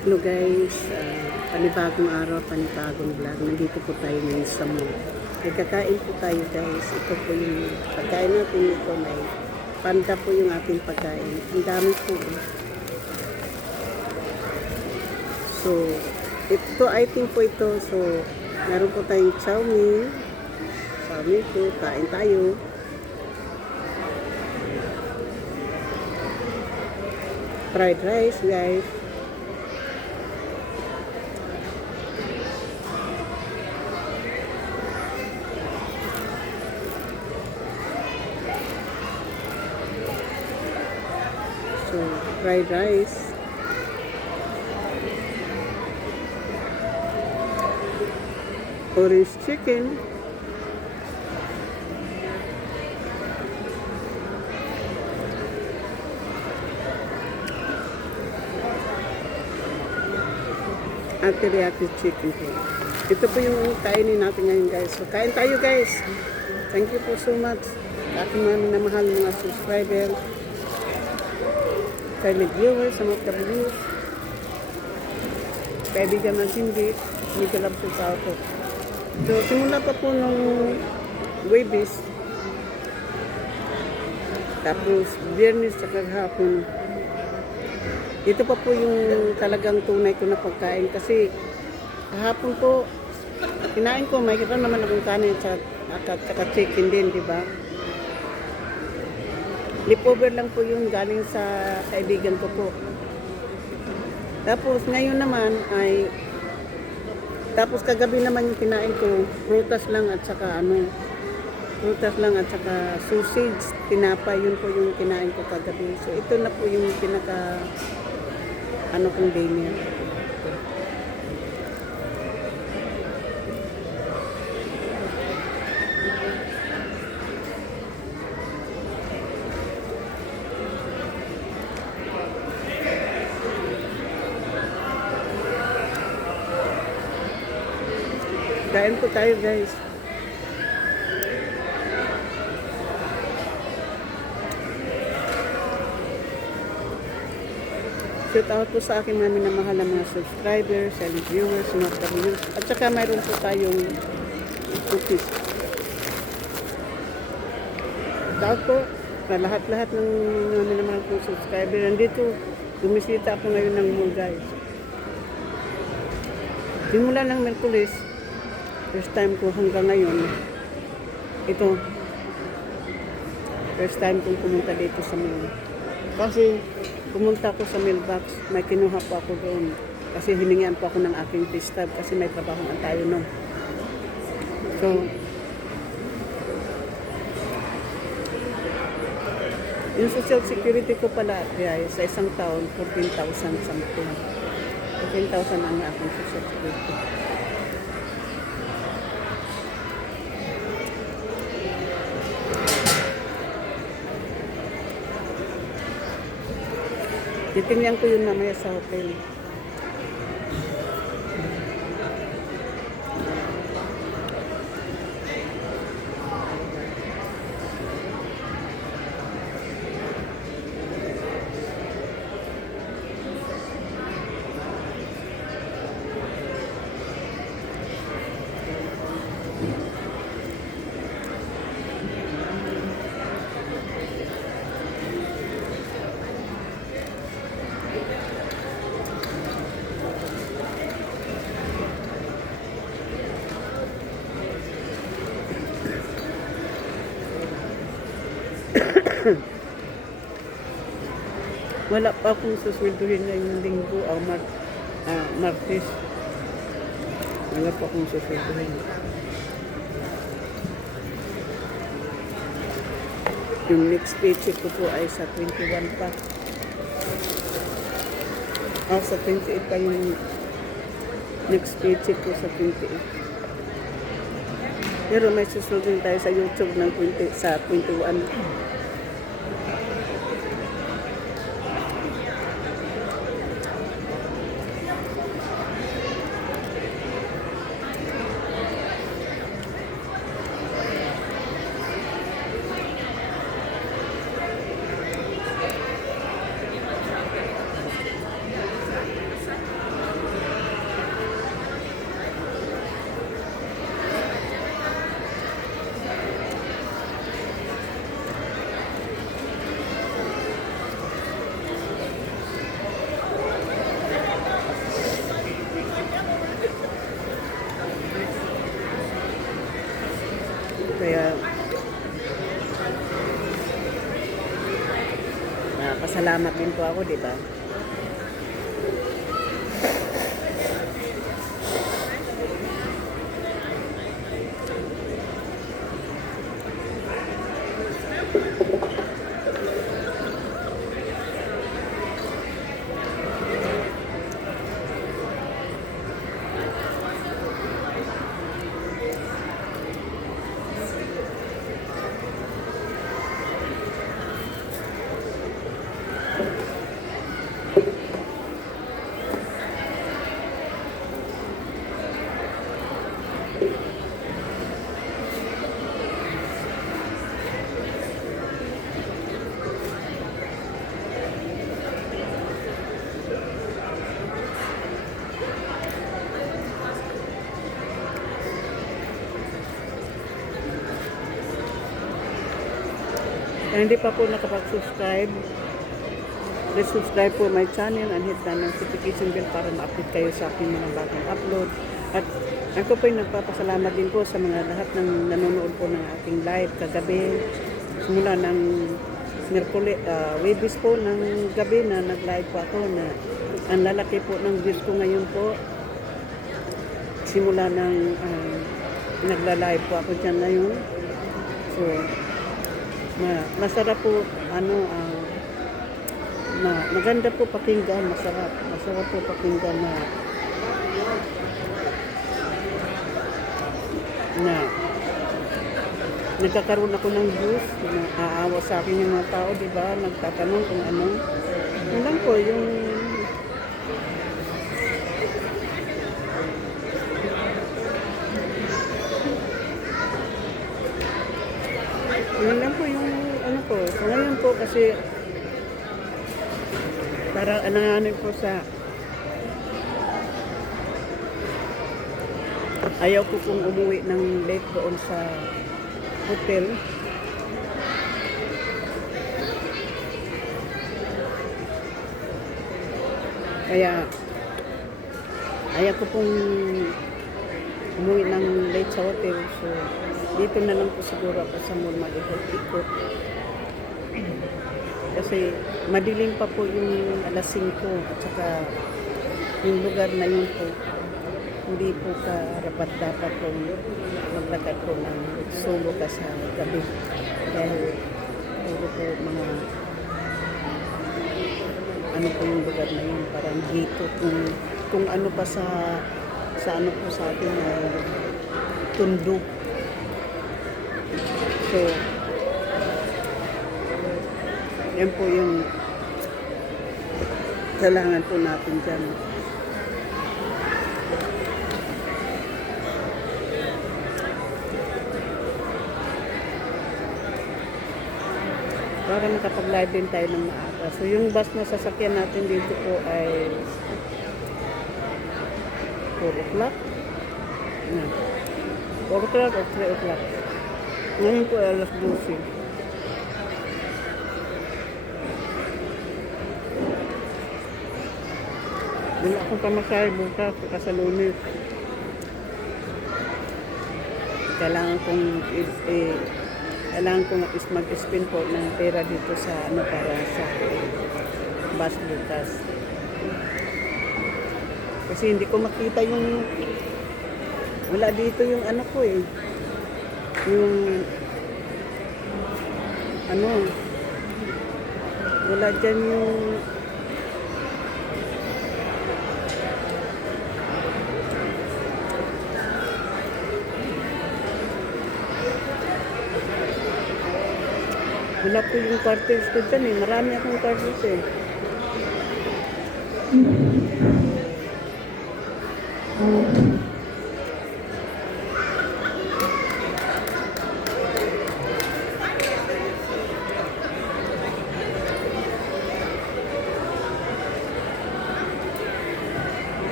Hello guys, panibagong araw, panibagong vlog. Nandito po tayo ngayon sa mall. Nagkakain po tayo guys. Ito po yung pagkain natin. Ito may panda po yung ating pagkain. Ang dami po. So, ito item po ito. So, meron po tayong chowmein. Chowmein po, kain tayo. Fried rice guys. So, fried rice. Orange chicken. At teriyaki chicken po. Ito po yung kainin natin ngayon guys. So, kain tayo guys. Thank you po so much. Aking mga minamahal mga subscriber. Silent viewers, sa mga ka-views, kaibigan ng hindi kalab sa ako. So, simula pa po nung Webis, tapos Biyernes sa kahapon, ito pa po yung talagang tunay ko na pagkain kasi kahapon po, kinain ko, may kita naman akong kanin at chicken din, di ba? Lipover lang po yung galing sa kaibigan ko po. Tapos ngayon naman ay tapos kagabi naman yung kinain ko, prutas lang at saka sausage, tinapay, yun po yung kinain ko kagabi. So ito na po yung pinaka kong dinner. Kain po tayo guys. Shout out po sa aking mga minamahal na mga subscribers, silent viewers, mga ka-views. At saka mayroon po tayong cookies. Shout out po sa lahat-lahat ng mga minamahal kong subscriber. Nandito, bumisita ako ngayon ng mall guys. Simula ng Merkulis, first time ko hanggang ngayon, ito, first time kong pumunta dito sa mall. Kasi, pumunta ako sa mailbox, may kinuha po ako doon. Kasi hiningian po ako ng aking pay stub kasi may trabaho nga tayo, no? So, yung social security ko pala, ay, sa isang taon, 14,000 something. 14,000 ang aking social security. Titingnan ko yun mamaya sa hotel. Wala pa akong susweldohin ngayong linggo o Martes. Wala pa akong susweldohin. Yung next paycheck ko po ay sa 21 pa. Sa 28 pa yung next paycheck ko sa 28. Pero may susweldohin tayo sa YouTube ng sa 21. nagpapasalamat din po ako, di ba? Kung hindi pa po nakapag-subscribe, please subscribe po my channel and hit the notification bell para ma-update kayo sa aking mga bagong upload. At ako po yung nagpapasalamat din po sa mga lahat ng nanonood po ng aking live kagabi. Simula ng Webis po ng gabi na nag-live po ako na ang lalaki po ng views ko ngayon po. Simula ng nagla-live po ako dyan ngayon. So, masarap po, maganda po pakinggan, masarap po pakinggan na nagkakaroon ako ng views, na aawa sa akin yung mga tao, di ba? Nagtatanong kung ano. Yun lang po, yun lang po yung ano po. So ngayon po kasi para ananganin po sa ayaw ko pong umuwi ng late doon sa hotel. Kaya ayaw ko pong umuwi ng late sa hotel. So dito na lang po siguro ako sa mall mag-ikot. Kasi madilim pa po yung alas 5 at saka yung lugar na yun po hindi po karapat-dapat po maglakad po ng solo ka sa gabi dahil puro po mga ano po yung lugar na yun parang dito kung ano pa sa ano po sa ating tundok. So yan po yung kailangan po natin dyan. Para makapag-live din tayo ng maaga. So yung bus na sasakyan natin dito po ay 4 o'clock. 4 o'clock o 3 o'clock. Ngayon po ay alas 12. Wala akong pamasahe bukas sa Lunes. Kailangan kong mag-spend po ng pera dito sa ano para sa bus bukas. Kasi hindi ko makita yung wala dito yung ano ko yung ano wala dyan yung wala po yung quarters ko dyan marami akong quarters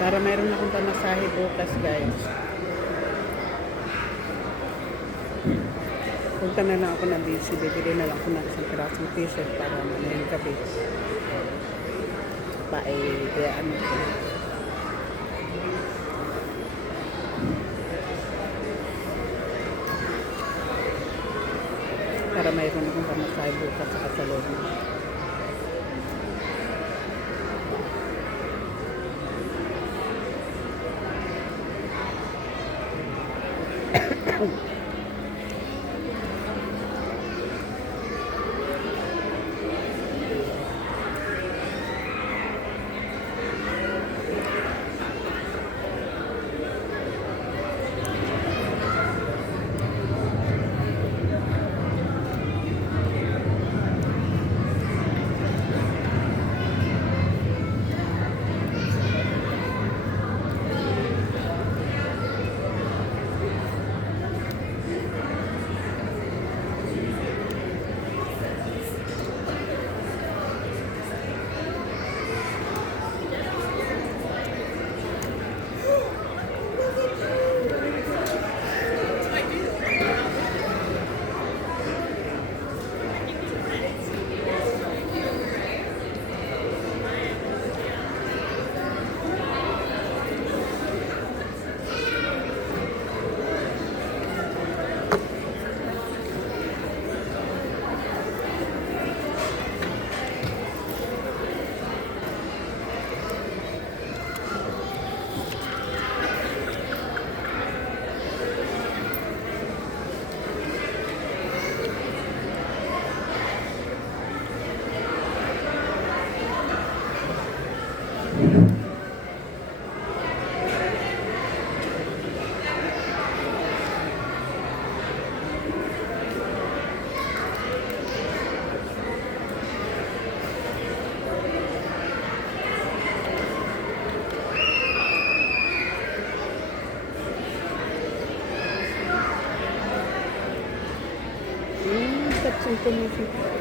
Para mayroon akong pamasahe bukas, guys. Punta na lang ako ng BC. Bibili na lang ako ng isang pirasong t-shirt para mamayang gabi. Kaya ano ko. Para mayroon akong pamasahe bukas sa Kasalona.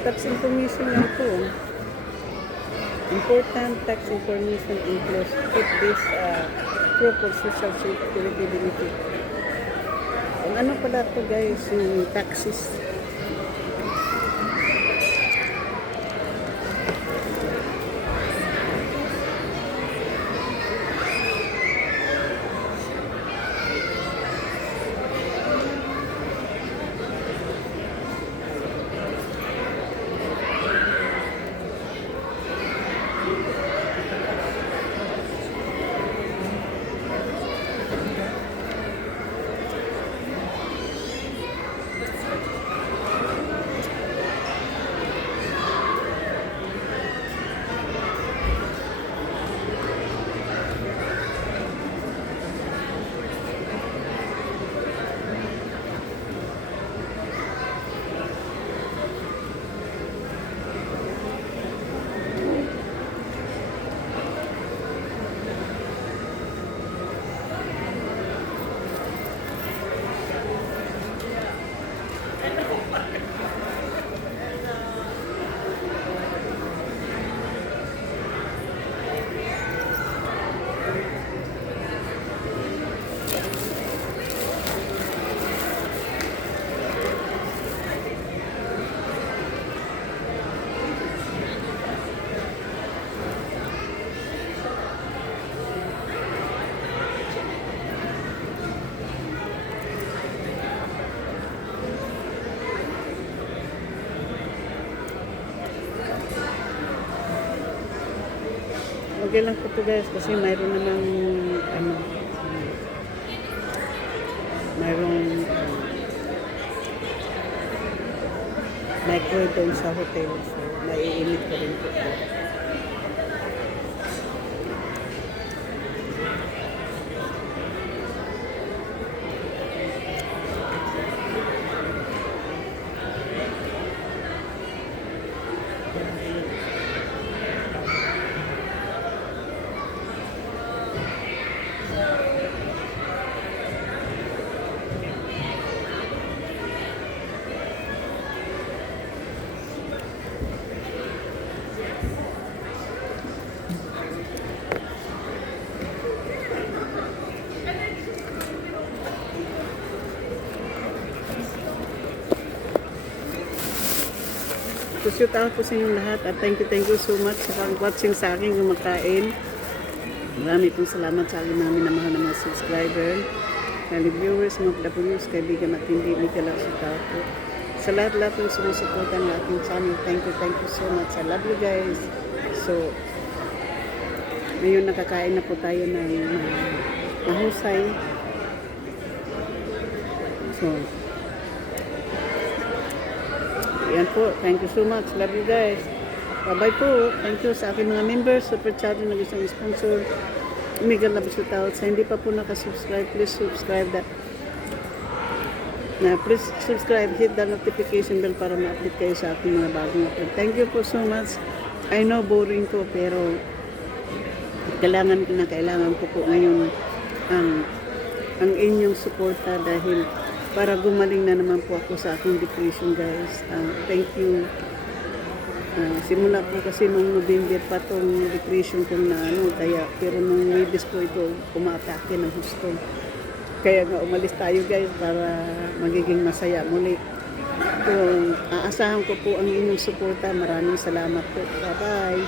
Tax information lang po. Important tax information includes this proof of social security benefit. Ang ano pala to, guys, yung taxes. Okay lang po to guys kasi mayroon namang ano, mayroong microwave doon sa hotel. So, maiinit ko rin po ito. So, shoot out po sa inyong lahat at thank you so much sa watching sa aking kumakain. Marami pong salamat sa aking mga minamahal na mga subscriber, viewers, mga W's, kaibigan at hindi lang shoot out po. Sa lahat-lahat ng sumusuporta ng aking channel, thank you so much. I love you guys. So, ngayon nakakain na po tayo ng mahusay. So, yan po. Thank you so much. Love you guys. Bye-bye po. Thank you sa aking mga members, super chat na gustong sponsor. Mega love shout out. Sa hindi pa po nakasubscribe, please subscribe please subscribe, hit the notification bell para ma-update kayo sa aking mga bagong upload. Thank you po so much. I know boring ko pero kailangan ko po ngayon ang inyong suporta dahil para gumaling na naman po ako sa aking depression guys. Thank you. Simula po kasi nung November pa tong depression kong na kaya pero nung Webes po ito umaatake ng gusto. Kaya nga umalis tayo guys para magiging masaya muli. So, aasahan ko po ang inyong suporta. Maraming salamat po. Bye-bye.